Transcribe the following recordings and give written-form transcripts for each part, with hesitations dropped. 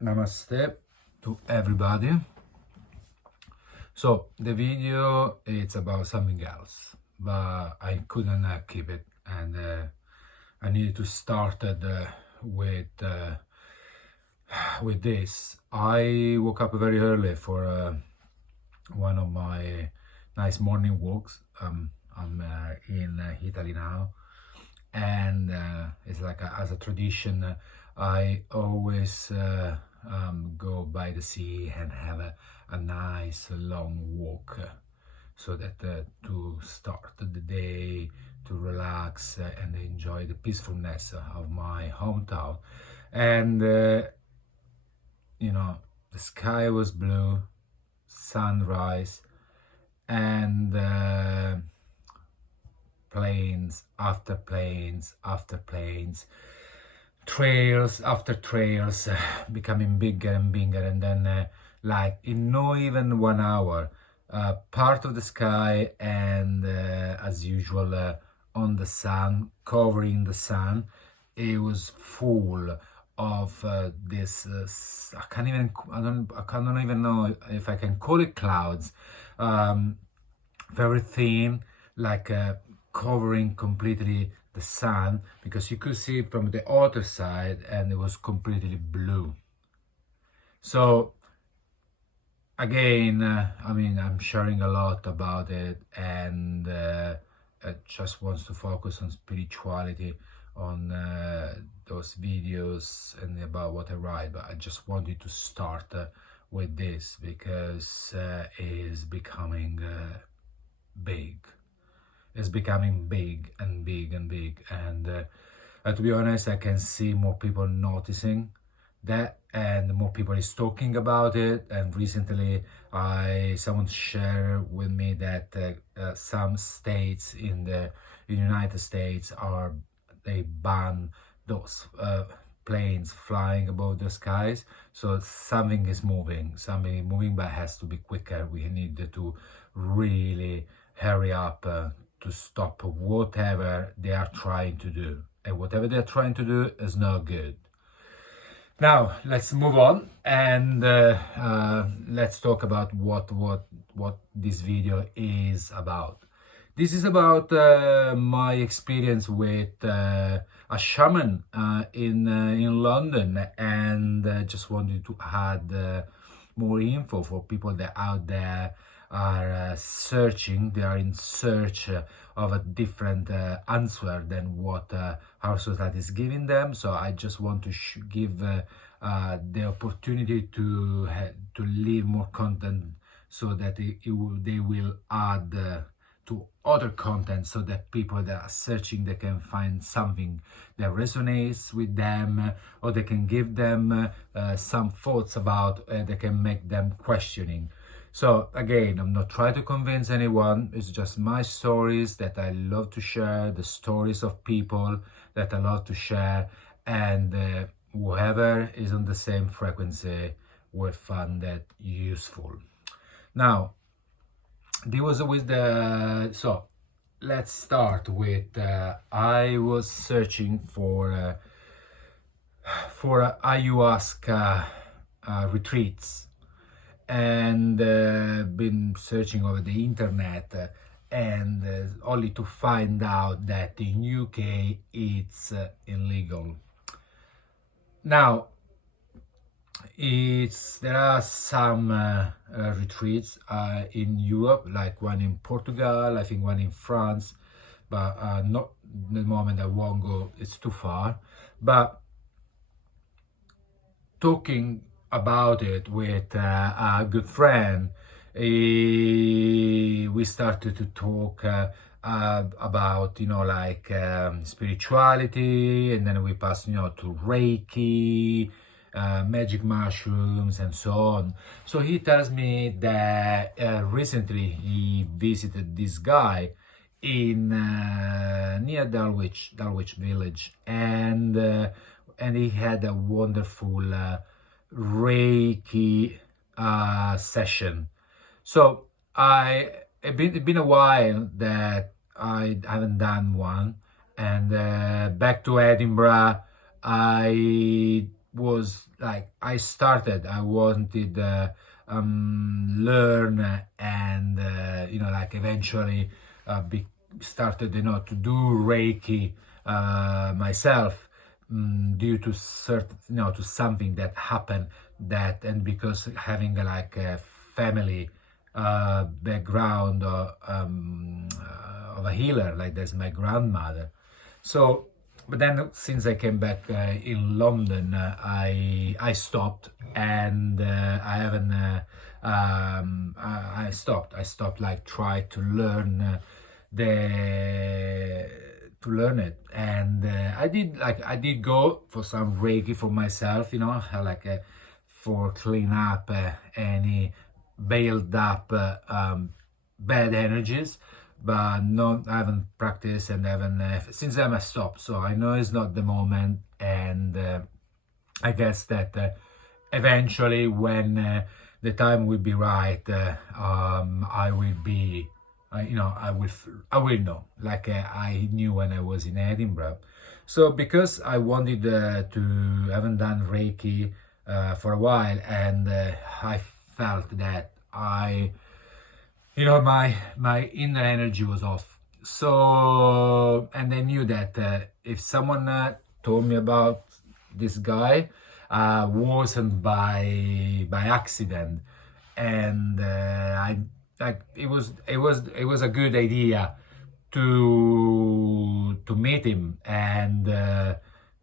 Namaste to everybody. So the video it's about something else, but I couldn't keep it, and I needed to start with this. I woke up very early for one of my nice morning walks. I'm in Italy now, and it's like as a tradition. I always go by the sea and have a nice long walk, so that to start the day, to relax and enjoy the peacefulness of my hometown. And the sky was blue, sunrise, and planes after planes after planes, trails after trails, becoming bigger and bigger, and then like in no even 1 hour, part of the sky and as usual on the sun, covering the sun, it was full of this I don't even know if I can call it clouds, very thin, like covering completely the sun, because you could see it from the other side and it was completely blue. So again, I'm sharing a lot about it, and I just wants to focus on spirituality on those videos and about what I write, but I just wanted to start with this because it is becoming big. It's becoming big and big and big, and to be honest, I can see more people noticing that, and more people is talking about it. And recently someone shared with me that some states in the United States they ban those planes flying above the skies. So something is moving, but it has to be quicker. We need to really hurry up to stop whatever they are trying to do, and whatever they're trying to do is not good. Now let's move on, and let's talk about what this video is about. This is about my experience with a shaman in London, and just wanted to add more info for people that out there are searching. They are in search of a different answer than what our society is giving them. So I just want to give the opportunity to leave more content, so that they will add to other content, so that people that are searching, they can find something that resonates with them, or they can give them some thoughts about, they can make them questioning. So again, I'm not trying to convince anyone. It's just my stories that I love to share, the stories of people that I love to share, and whoever is on the same frequency will find that useful. Now, there was with the so let's start with I was searching for ayahuasca retreats, and been searching over the internet, and only to find out that in UK it's illegal. Now, there are some retreats in Europe, like one in Portugal, I think one in France, but not the moment I won't go, it's too far. But talking about it with a good friend, we started to talk about spirituality, and then we passed to Reiki, magic mushrooms, and so on. So he tells me that recently he visited this guy in near Dulwich village, and he had a wonderful Reiki session. So it's been a while that I haven't done one, and back to Edinburgh, I was like I wanted learn and like eventually started to do Reiki myself, due to certain to something that happened, that and because having like a family background of a healer, like there's my grandmother. So but then since I came back in London, I stopped, and I haven't I stopped like try to learn the to learn it. And I did go for some Reiki for myself, like for clean up any bailed up bad energies. But no, I haven't practiced, and I haven't since then I stopped. So I know it's not the moment, and I guess that eventually, when the time will be right, I will be, I will know. Like I knew when I was in Edinburgh. So because I wanted to, haven't done Reiki for a while, and I felt that my inner energy was off. So, and I knew that if someone told me about this guy, wasn't by accident, and I like it was a good idea to meet him, and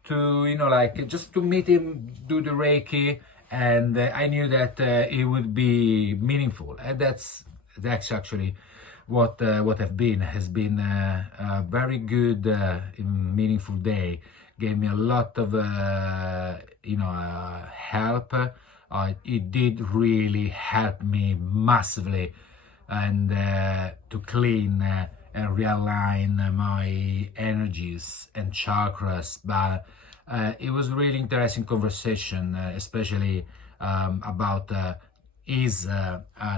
to like just to meet him, do the Reiki, and I knew that it would be meaningful, and that's actually what has been a very good meaningful day. Gave me a lot of help. It did really help me massively, and to clean and realign my energies and chakras. But it was really interesting conversation, especially about his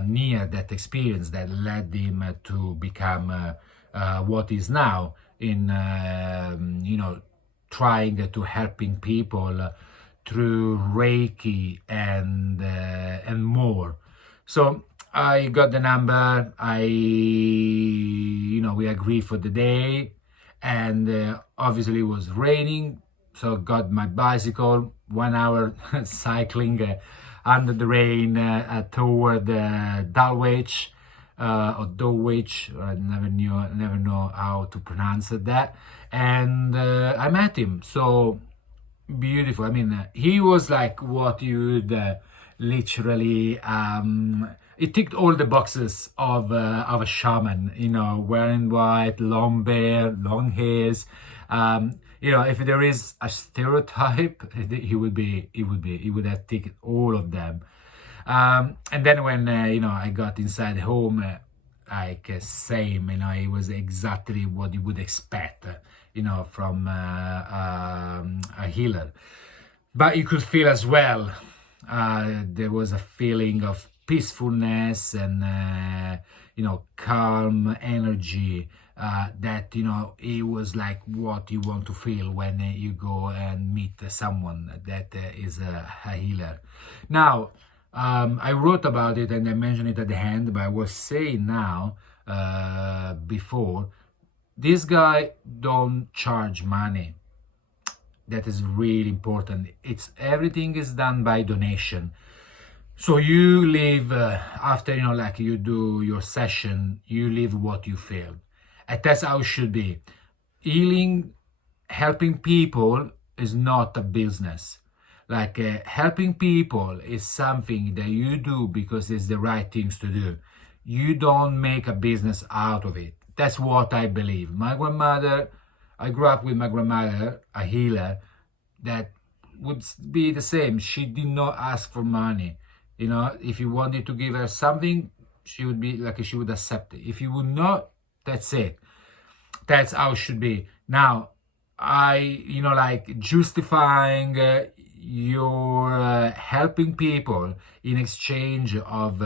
near-death experience that led him to become what is now in trying to helping people through Reiki and more. So I got the number. We agreed for the day, and obviously it was raining, so got my bicycle, 1 hour cycling under the rain toward Dulwich or Dulwich. I never know how to pronounce that. And I met him. So beautiful. I mean, he was like what you would literally. It ticked all the boxes of a shaman. Wearing white, long hair, long hairs. If there is a stereotype, he would have ticked all of them. And then when I got inside home, like same, it was exactly what you would expect, from a healer. But you could feel as well, there was a feeling of peacefulness and calm energy, that it was like what you want to feel when you go and meet someone that is a healer. Now, I wrote about it and I mentioned it at the end, but I was saying now, before, this guy don't charge money. That is really important. Everything is done by donation. So you leave after like you do your session, you leave what you feel, and that's how it should be. Healing, helping people is not a business. Like helping people is something that you do because it's the right things to do. You don't make a business out of it. That's what I believe. I grew up with my grandmother, a healer, that would be the same. She did not ask for money. If you wanted to give her something, she would accept it. If you would not, that's it. That's how it should be. Now, like justifying your helping people in exchange of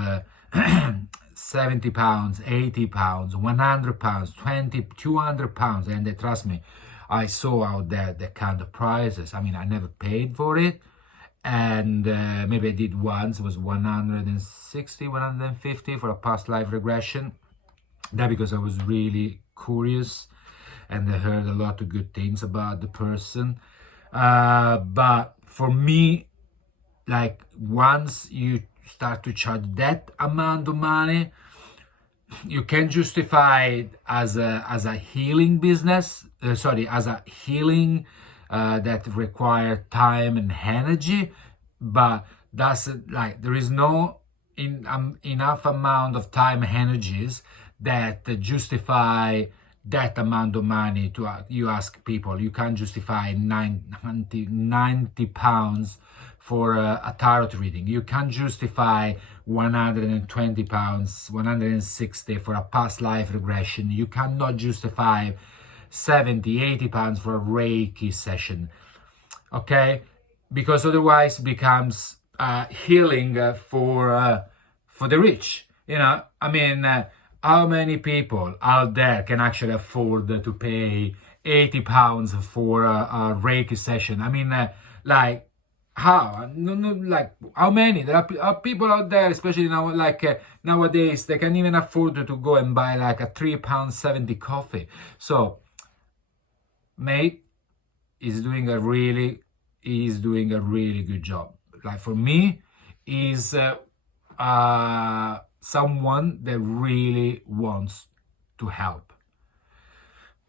70 pounds, 80 pounds, 100 pounds, 20, 200 pounds. And trust me, I saw out there the kind of prices. I mean, I never paid for it. and maybe I did once. It was 160, 150 for a past life regression. That because I was really curious and I heard a lot of good things about the person. But for me, like once you start to charge that amount of money, you can justify it as a healing business, as a healing that require time and energy, but that's like there is no enough amount of time and energies that justify that amount of money to you ask people. You can't justify 90 pounds for a tarot reading. You can't justify 120 pounds, 160 for a past life regression. You cannot justify 70, 80 pounds for a Reiki session, okay? Because otherwise it becomes healing for the rich, you know? I mean, how many people out there can actually afford to pay 80 pounds for a Reiki session? I mean, like, how? No, like, how many? There are people out there, especially now, like nowadays, they can even afford to go and buy like a £3.70 coffee. So, mate is doing a really good job. Like for me, is someone that really wants to help.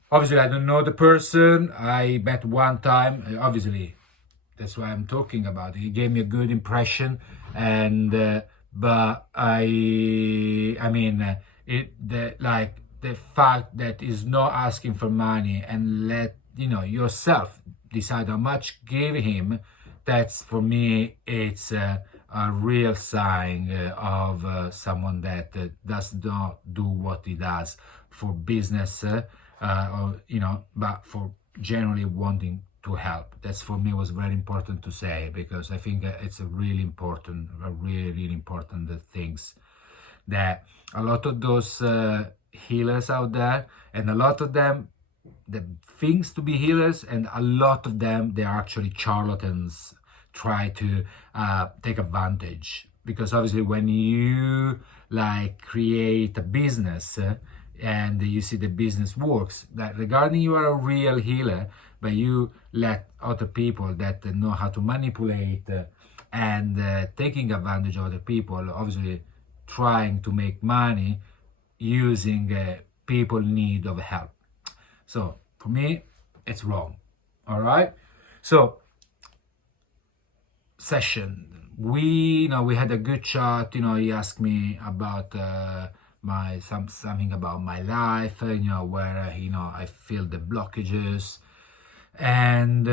Obviously, I don't know the person. I met one time. Obviously, that's why I'm talking about it. He gave me a good impression, and but I mean, the fact that he's not asking for money and let yourself decide how much give him. That's for me, it's a real sign of someone that does not do what he does for business, but for generally wanting to help. That's for me was very important to say, because I think it's a really important things that a lot of those healers out there, and a lot of them that things to be healers, and a lot of them they are actually charlatans, try to take advantage. Because obviously when you like create a business and you see the business works, that regarding you are a real healer, but you let other people that know how to manipulate and taking advantage of other people, obviously trying to make money using people in need of help. So for me, it's wrong. All right. So session, we had a good chat. He asked me about something about my life. Where I feel the blockages, and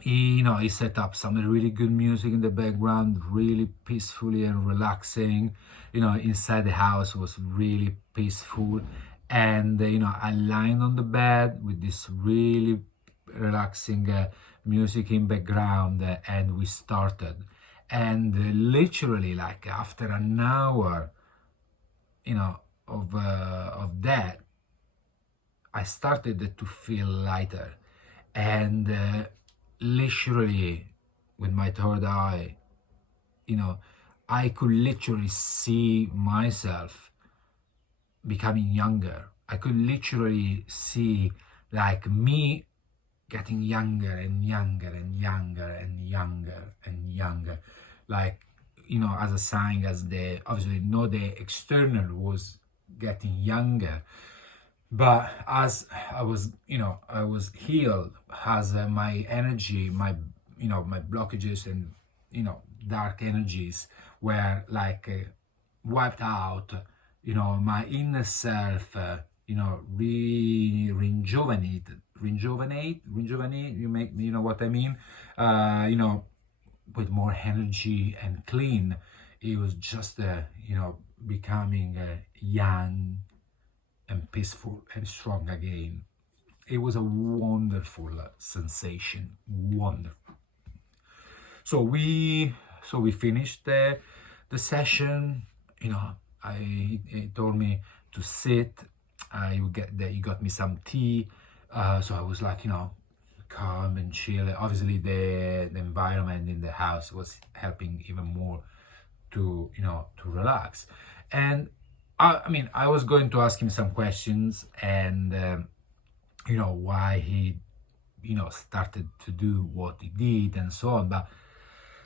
he set up some really good music in the background, really peacefully and relaxing. Inside the house was really peaceful. And, I lying on the bed with this really relaxing music in background, and we started. And literally, like after an hour, of that, I started to feel lighter. And literally, with my third eye, I could literally see myself becoming younger. I could literally see like me getting younger and younger and younger and younger and younger, like as a sign, as obviously not the external was getting younger, but as I was healed, as my energy, my blockages and dark energies were like wiped out. My inner self, rejuvenate. You know what I mean? With more energy and clean. It was just, becoming young and peaceful and strong again. It was a wonderful sensation. Wonderful. So we finished the session. He told me to sit. He got me some tea. So I was like, calm and chill. Obviously the environment in the house was helping even more to, you know, to relax. And I mean, I was going to ask him some questions, and you know, why he, you know, started to do what he did and so on, but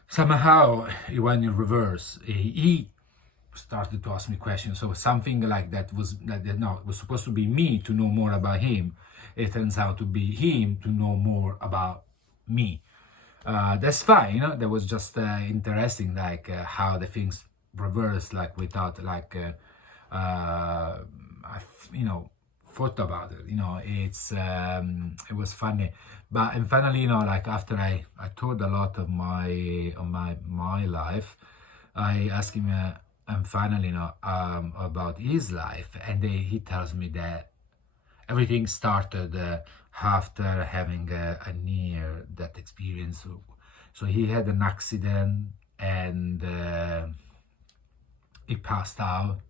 somehow he went in reverse. He started to ask me questions. So something like that was no, it was supposed to be me to know more about him. It turns out to be him to know more about me. That's fine, you know. That was just interesting, like how the things reverse, like without like you know, thought about it. You know, it was funny. But and finally, you know, like after I told a lot of my life, I asked him and finally, you know, about his life, and he tells me that everything started after having a near death experience. So he had an accident, and he passed out,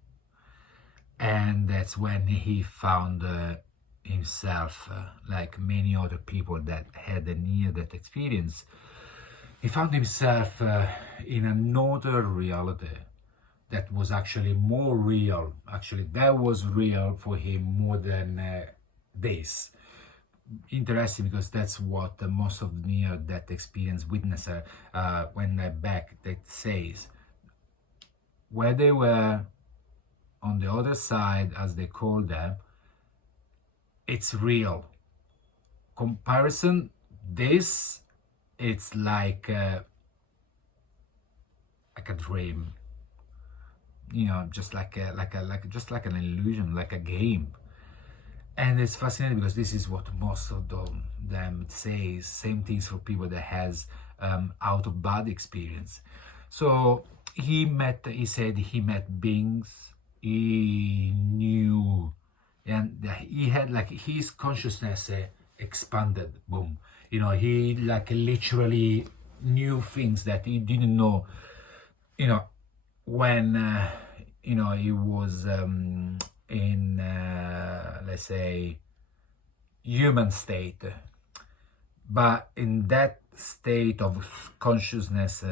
and that's when he found himself, like many other people that had a near death experience. He found himself in another reality that was actually more real. Actually, that was real for him more than this. Interesting, because that's what most of the near death experience witnesser when they're back, that says, where they were on the other side, as they call them, it's real. Comparison, this, it's like a dream, you know, just like just like an illusion, like a game. And it's fascinating because this is what most of them say. Same things for people that has out of body experience. So he said he met beings he knew, and he had like his consciousness expanded. Boom, you know, he like literally knew things that he didn't know, you know, when you know, he was in let's say human state. But in that state of consciousness,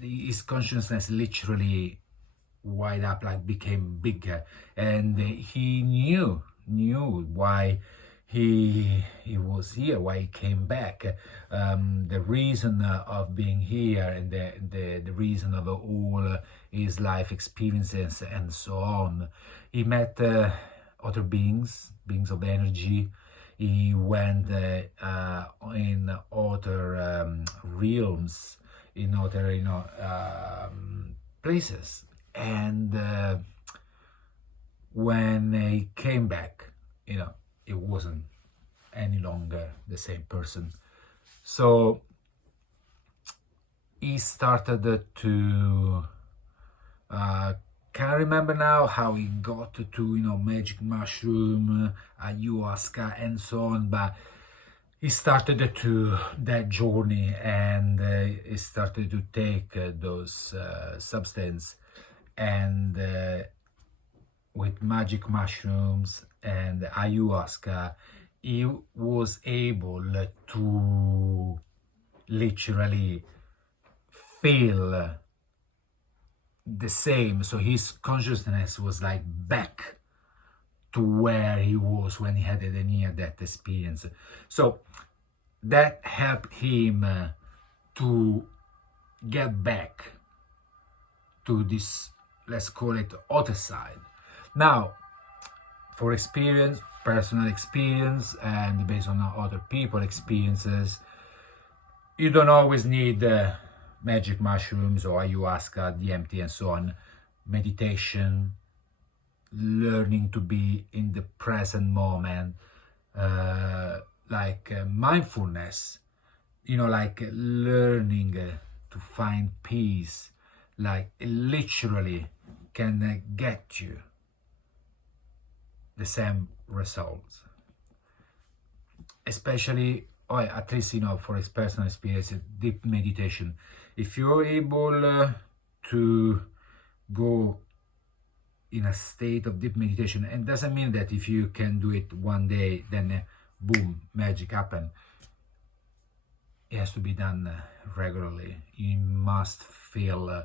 his consciousness literally wide up, like became bigger, and he knew why he was here, why he came back, the reason of being here, and the reason of all his life experiences and so on. He met other beings of energy. He went in other realms, in other, you know, places. And when he came back, you know, it wasn't any longer the same person. So he started to can't remember now how he got to, you know, magic mushroom, ayahuasca and so on, but he started to that journey, and he started to take those substances, and with magic mushrooms and ayahuasca, he was able to literally feel the same. So his consciousness was like back to where he was when he had the near-death experience. So that helped him to get back to this, let's call it, other side. Now, for experience, personal experience, and based on other people experiences, you don't always need magic mushrooms or ayahuasca, DMT and so on. Meditation, learning to be in the present moment, like mindfulness, you know, like learning to find peace, like literally can get you the same results. Especially, or at least, you know, for his personal experience, deep meditation. If you're able to go in a state of deep meditation, and doesn't mean that if you can do it one day, then boom, magic happen. it has to be done regularly. You must feel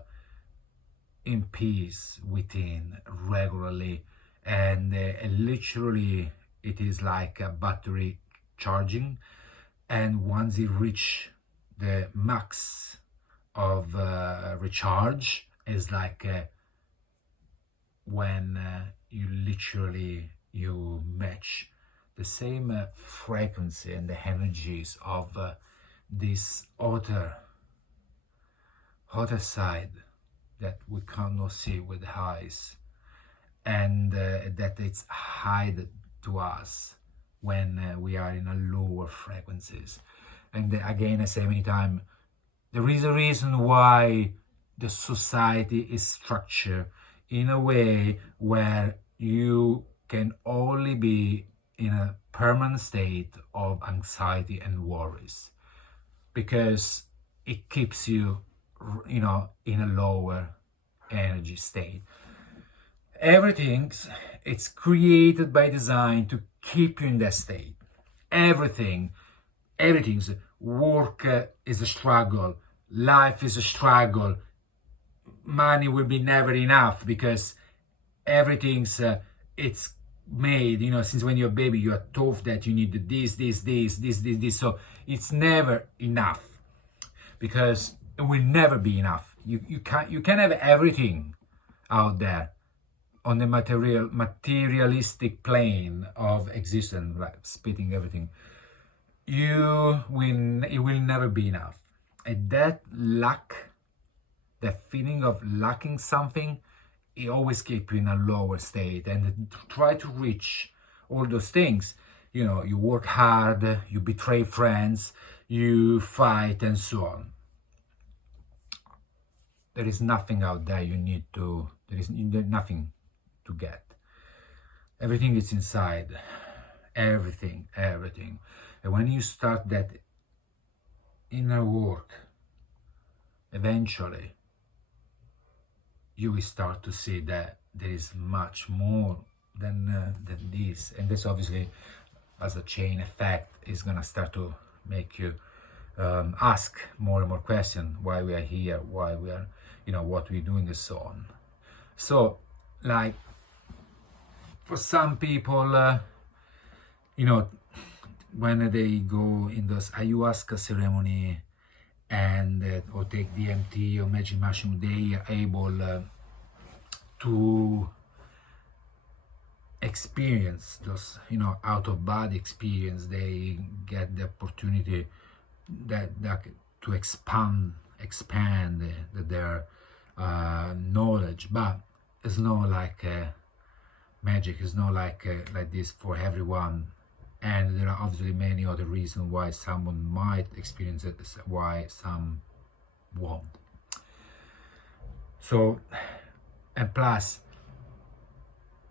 in peace within regularly, and literally it is like a battery charging, and once it reach the max of recharge, is like when you literally you match the same frequency and the energies of this other side that we cannot see with the eyes, and that it's hide to us when we are in a lower frequencies. And again, I say many times, there is a reason why the society is structured in a way where you can only be in a permanent state of anxiety and worries, because it keeps you, in a lower energy state. Everything's it's created by design to keep you in that state. Everything's work is a struggle, life is a struggle, money will be never enough, because everything's it's made, since when you're a baby you are told that you need this, so it's never enough, because it will never be enough. You can have everything out there on the materialistic plane of existence, like spitting everything. It will never be enough. And that lack, that feeling of lacking something, it always keeps you in a lower state. And to try to reach all those things, you work hard, you betray friends, you fight, and so on. There is nothing out there there is nothing to get. Everything is inside. Everything. And when you start that inner work, eventually you will start to see that there is much more than this. And this obviously, as a chain effect, is gonna start to make you ask more and more questions, why we are here, why we are, what we're doing, and so on. So, like, for some people, when they go in those ayahuasca ceremony and or take DMT or magic mushroom, they are able to experience those, out of body experience. They get the opportunity that to expand their knowledge, but it's not like magic. It's not like this for everyone, and there are obviously many other reasons why someone might experience it, why some won't. So, and plus,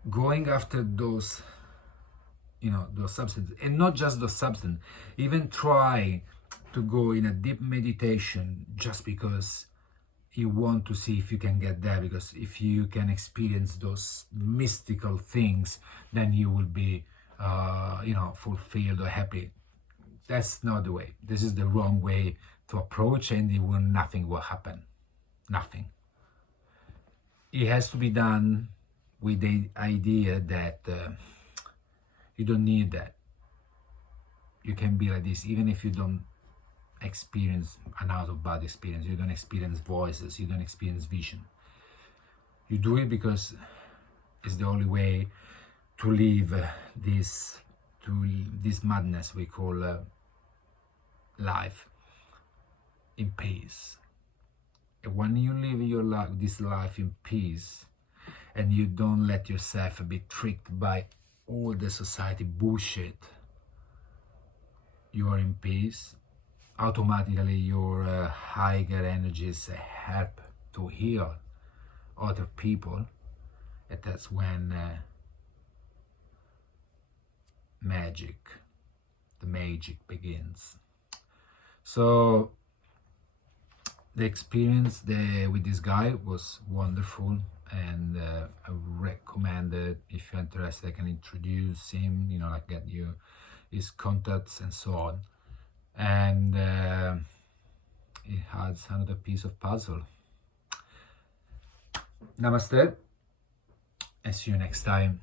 going after those, those substances, and not just those substances, even try to go in a deep meditation just because you want to see if you can get there, because if you can experience those mystical things, then you will be fulfilled or happy. That's not the way. This is the wrong way to approach, and nothing will happen. Nothing. It has to be done with the idea that you don't need that. You can be like this even if you don't experience an out-of-body experience. You don't experience voices, you don't experience vision. You do it because it's the only way to live this madness we call life in peace. And when you live this life in peace, and you don't let yourself be tricked by all the society bullshit, you are in peace. Automatically your higher energies help to heal other people, and that's when the magic begins. So the experience with this guy was wonderful, and I recommend it. If you're interested, I can introduce him, get you his contacts and so on. and it adds another piece of puzzle. Namaste, and see you next time.